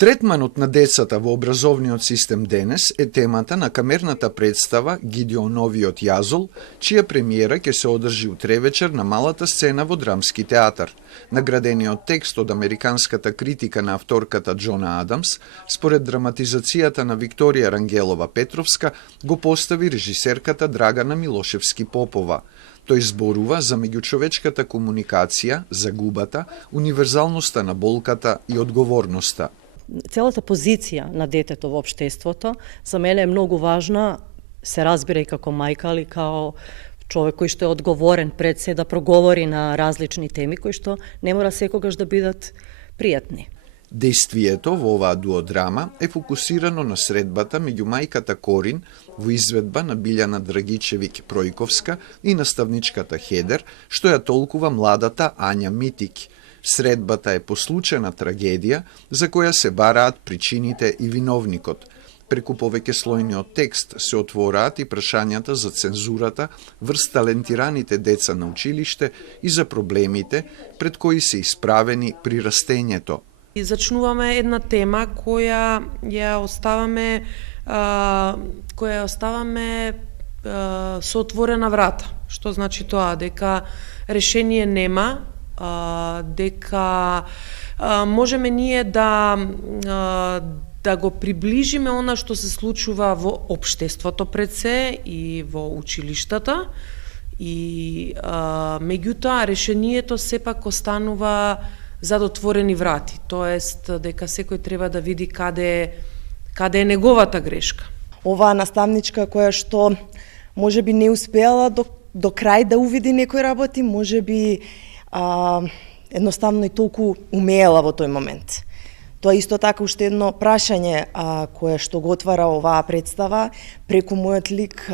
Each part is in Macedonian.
Третманот на децата во образовниот систем денес е темата на камерната представа Гидеоновиот јазол, чија премиера ќе се одржи утре вечер на малата сцена во Драмски театар. Наградениот текст од американската критика на авторката Джона Адамс, според драматизацијата на Викторија Рангелова Петровска, го постави режисерката Драгана Милошевски Попова. Тој зборува за меѓучовечката комуникација, загубата, универзалноста на болката и одговорноста. Целата позиција на детето во општеството за мене е многу важна, се разбира и како мајка, али као човек кој што е одговорен пред се да проговори на различни теми кои што не мора секогаш да бидат пријатни. Дејствието во оваа дуодрама е фокусирано на средбата меѓу мајката Корин во изведба на Билјана Драгичевиќ Пројковска и наставничката Хедер, што ја толкува младата Ања Митик. Средбата е послучена трагедија за која се бараат причините и виновникот. Преку повеќе слојниот текст се отвораат и прашањата за цензурата врз талентираните деца на училиште и за проблемите пред кои се исправени при растењето. И зачнуваме една тема која ја оставаме со отворена врата. Што значи тоа? Дека решение нема, дека можеме ние да го приближиме она што се случува во општеството пред се и во училиштата, и меѓутоа решението сепак останува зад отворени врати, тоест дека секој треба да види каде е неговата грешка. Оваа наставничка која што можеби не успеала до крај да увиди некои работи, можеби едноставно и толку умеела во тој момент. Тоа исто така уште едно прашање кое што го отвара оваа представа преку мојот лик,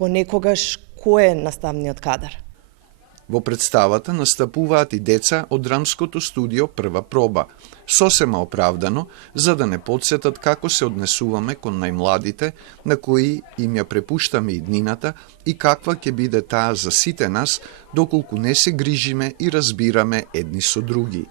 понекогаш кој е наставниот кадар. Во представата настапуваат и деца од драмското студио Прва проба, сосема оправдано, за да не подсетат како се однесуваме кон најмладите, на кои им ја препуштаме иднината и каква ќе биде таа за сите нас, доколку не се грижиме и разбираме едни со други.